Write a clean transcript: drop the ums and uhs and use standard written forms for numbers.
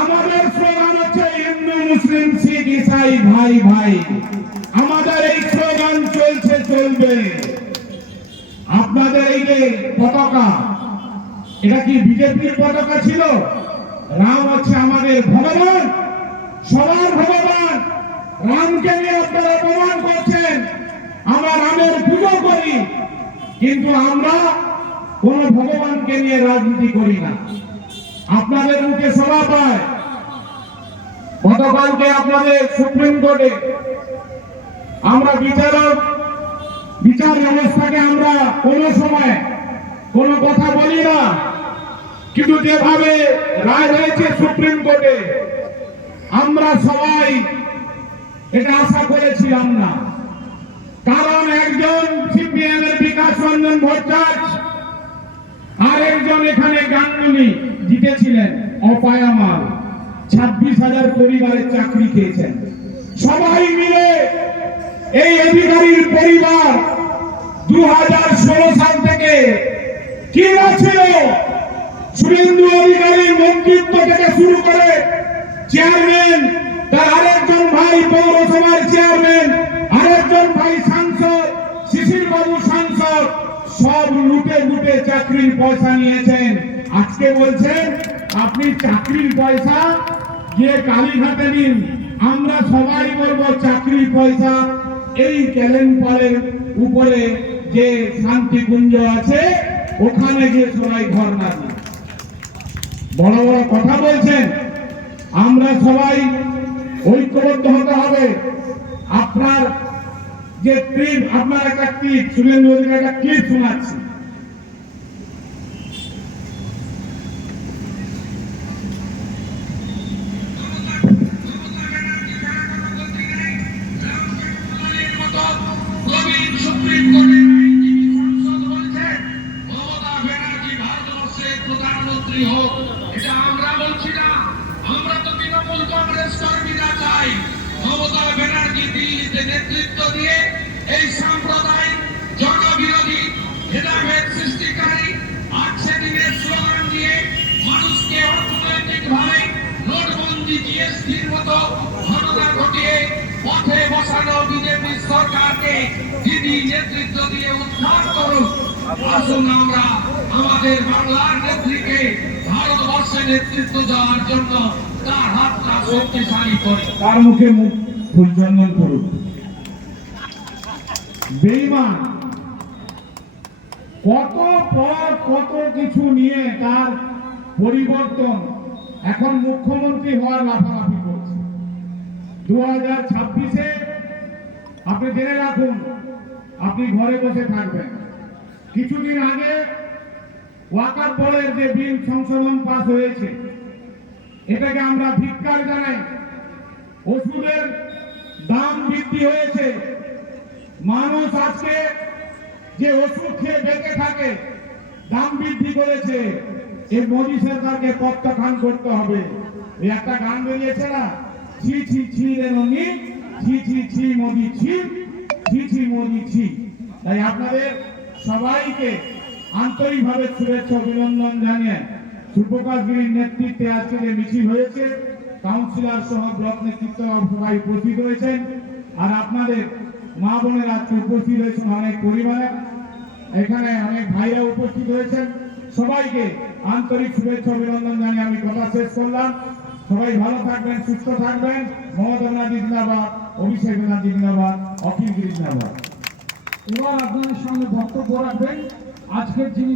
আমাদের স্লোগান হচ্ছে হিন্দু মুসলিম শিখ ইসাই ভাই ভাই। আমাদের এই স্লোগান চলছে, চলবে। আপনাদের এই যে পতাকা, এটা কি বিজেপির পতাকা ছিল? রাম হচ্ছে আমাদের ভগবান, সবার ভগবান। রামকে নিয়ে আপনারা প্রমাণ করছেন। আমরা রামের পুজো করি, কিন্তু আমরা কোন ভগবানকে নিয়ে রাজনীতি করি না। আপনাদের মুখে শোভা পায়। গতকালকে আপনাদের সুপ্রিম কোর্টে আমরা বিচার ব্যবস্থাকে আমরা কোনো সময় কোনো কথা বলি না, কিন্তু যেভাবে রায় হয়েছে সুপ্রিম কোর্টে, আমরা সবাই এটা আশা করেছিলাম না। কারণ একজন সিপিএম এর বিকাশ রঞ্জন ভট্টাচার্য আর একজন এখানে গাঙ্গুলি জিতেছিলেন অপায়ামাল, 26,000 পরিবারের চাকরি খেয়েছেন। সবাই মিলে এই অধিকারীর পরিবার 2016 সাল থেকে কি ছিল, শুভেন্দু অধিকারীর মন্ত্রিত্ব থেকে শুরু করে চেয়ারম্যান, তার আরেকজন ভাই পৌরসভার চেয়ারম্যান, আরেকজন ভাই সাংসদ, শিশির বাবু সাংসদ, সব লুটে লুটে চাকরির পয়সা নিয়েছেন। আজকে বলছেন আপনি চাকরির পয়সা গিয়ে কালীঘাটে নিন। আমরা সবাই বলবো চাকরির পয়সা এই ক্যালেন্ডারের উপরে যে শান্তিকুঞ্জ আছে ওখানে গিয়ে সবাই ঘর না দিন। বড় বড় কথা বলছেন, আমরা সবাই ঐক্যবদ্ধ হতে হবে। আপনার যে ক্লিপ, আপনার একটা ক্লিপ, শুভেন্দু অধিকারী একটা ক্লিপ শোনাচ্ছি। সুপ্রিম কোর্টের আইনজীবী সংসদ বলছেন মমতা ব্যানার্জি ভারতবর্ষের প্রধানমন্ত্রী হোক। এটা আমরা বলছি না, আমরা তো তৃণমূল কংগ্রেস কর্মীরা চাই মমতা ব্যানার্জি দিল্লিতে নেতৃত্ব দিয়ে এই সাম্প্রদায়িক জনবিরোধী ভেদাভেদ সৃষ্টিকারী 8 সেদিনের স্লোগান দিয়ে মানুষকে অর্থনৈতিকভাবে নোটবন্দি জিএসটির মতো ঘটনা ঘটিয়ে পথে বসানো বিজেপি সরকারকে দিদি নেতৃত্ব দিয়ে উদ্ধার করুন। আসুন আমরা আমাদের বাংলার নেত্রীকে ভারতবর্ষে নেতৃত্ব দেওয়ার জন্য তার হাতটা শক্তিশালী করি। তার মুখে মুখ ফুলচন্দন করুন। বেঈমান কত পর কত কিছু নিয়ে তার পরিবর্তন, এখন মুখ্যমন্ত্রী হওয়ার লাফালাফি করছে। 2026-এ আপনি জেনে রাখুন, আপনি ঘরে বসে থাকবেন। কিছুদিন আগে ওয়াকফ বোর্ডের যে বিল সংশোধন পাস হয়েছে, এটাকে আমরা ধিক্কার জানাই। ওষুধের দাম বৃদ্ধি হয়েছে, মানুষ আজকে যে ওষুধ খেয়ে বেঁচে থাকে দাম বৃদ্ধি করেছে। এই মোদী সরকারকে প্রত্যাখ্যান করতে হবে। এই একটা গান বেরিয়েছে না, ছি ছি ছি রে ননি, ছি ছি ছি মোদী ছি, ছি ছি মোদী ছি। তাই আপনাদের সবাইকে আন্তরিকভাবে শুভেচ্ছা অভিনন্দন জানিয়ে সুপ্রকাশ গিরির নেতৃত্বে আজকে যে মিছিল হয়েছে, কাউন্সিলর সহ ব্লক নেতৃত্ব সবাই উপস্থিত হয়েছেন। আর আপনাদের মা বোনের আজকে উপস্থিত হয়েছেন অনেক পরিবার, এখানে অনেক ভাইরা উপস্থিত হয়েছেন। সবাইকে আন্তরিক শুভেচ্ছা অভিনন্দন জানিয়ে আমি কথা শেষ করলাম। সবাই ভালো থাকবেন, সুস্থ থাকবেন। মমতা ব্যানার্জি জিন্দাবাদ, অভিষেক ব্যানার্জি জিন্দাবাদ, অখিল গিরি জিন্দাবাদ। এবার আপনাদের সামনে বক্তব্য রাখবেন আজকের যিনি